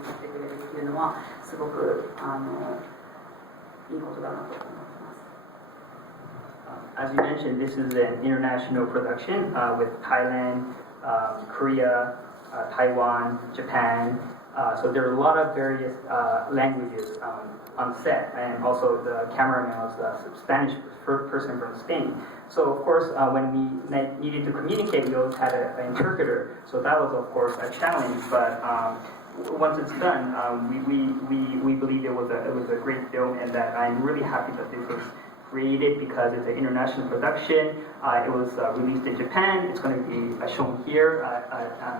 ってくれるっていうのはすごくいいことだなと思ってます。As you mentioned, this is an international production with Thailand, Korea, Taiwan, Japan. So there are a lot of various languages on set, and also the cameraman was a Spanish person from Spain. So of course, when we needed to communicate, we always had an interpreter. So that was of course a challenge, but once it's done, we believe it was a great film, and that I'm really happy that this was created because it's an international production. It was released in Japan. It's going to be shown here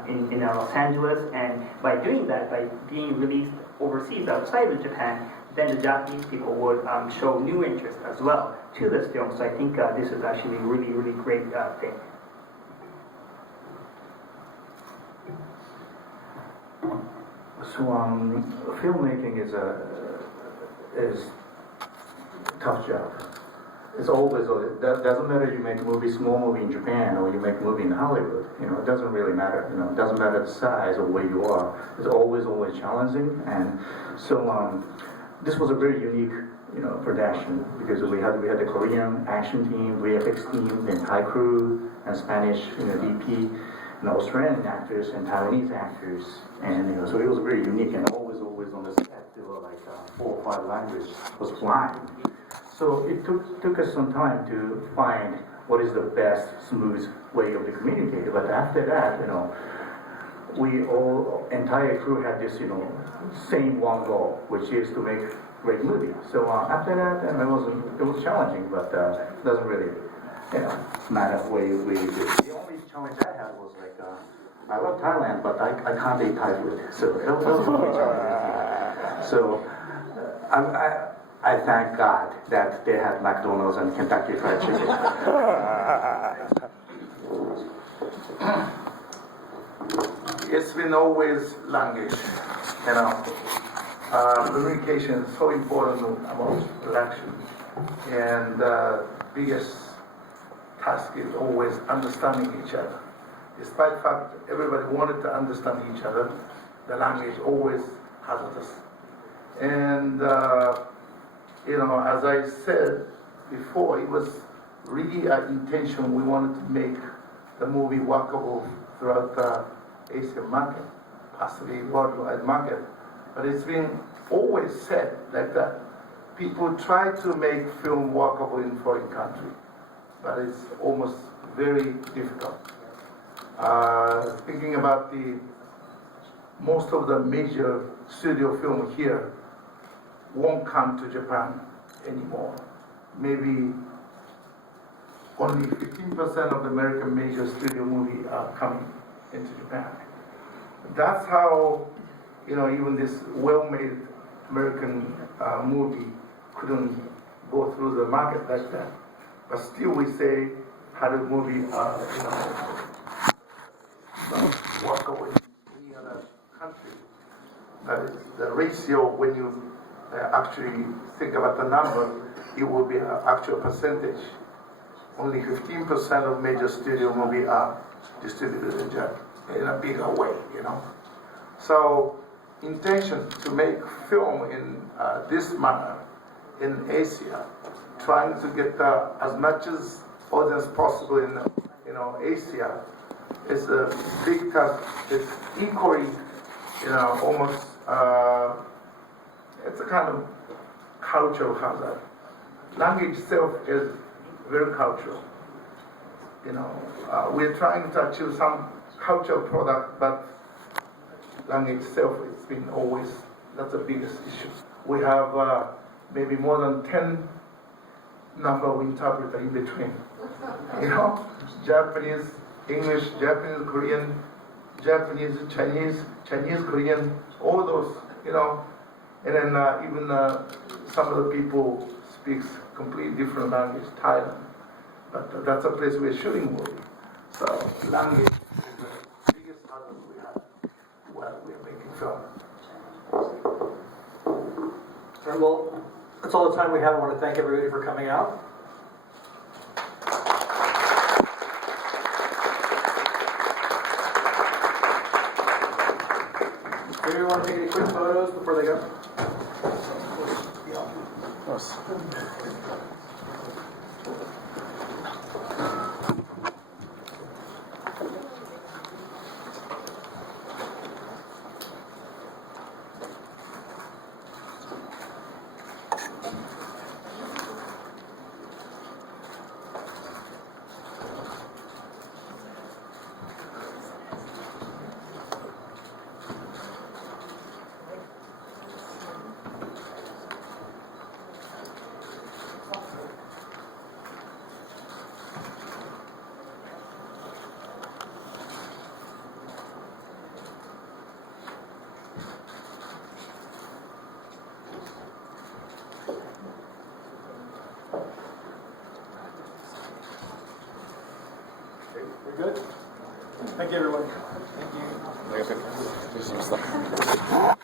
in Los Angeles. And by doing that, by being released overseas outside of Japan, then the Japanese people would show new interest as well to this film. So I think this is actually a really, really great thing. So filmmaking is a tough job. It's always, that doesn't matter you make a movie, small movie in Japan or you make a movie in Hollywood, it doesn't really matter, it doesn't matter the size or where you are. It's always challenging. And so this was a very unique, production because we had the Korean action team, VFX team, then Thai crew, and Spanish, DP, and Australian actors and Taiwanese actors. And, so it was very unique and always on the set, there were like 4 or 5 languages was flying. So it took us some time to find what is the best, smooth way of the communicating. But after that, we all, entire crew had this, same one goal, which is to make great movie. So after that, it was challenging, but it doesn't really, matter where you do. The only challenge I had was like, I love Thailand, but I can't eat Thai food. So that was the only challenge. So I thank God that they had McDonald's and Kentucky Fried Chicken. It's been always language, communication is so important about production, and the biggest task is always understanding each other. Despite the fact everybody wanted to understand each other, the language always hazardous. And as I said before, it was really our intention. We wanted to make the movie workable throughout the Asian market, possibly worldwide market. But it's been always said like that. People try to make film workable in foreign country, but it's almost very difficult. Thinking about most of the major studio film here won't come to Japan anymore. Maybe only 15% of the American major studio movie are coming into Japan. That's how, even this well-made American movie couldn't go through the market like that. But still we say Hollywood movie walk away in any other country. That is the ratio when you actually think about the number, it will be an actual percentage. Only 15% of major studio movie are distributed in a bigger way, So, intention to make film in this manner in Asia, trying to get as much as audience possible in Asia, is a big task. It's equally, almost. It's a kind of cultural hazard. Language itself is very cultural. We're trying to achieve some cultural product, but language itself, it's been always, that's the biggest issue. We have maybe more than 10 number of interpreters in between. Japanese, English, Japanese, Korean, Japanese, Chinese, Korean, all those, And then even some of the people speaks completely different language, Thailand. But that's a place we're shooting movie. So language is the biggest hazard we have while we're making film. All right, well, that's all the time we have. I want to thank everybody for coming out. Maybe we want to take a any quick photos before they go? We're good? Thank you, everyone. Thank you.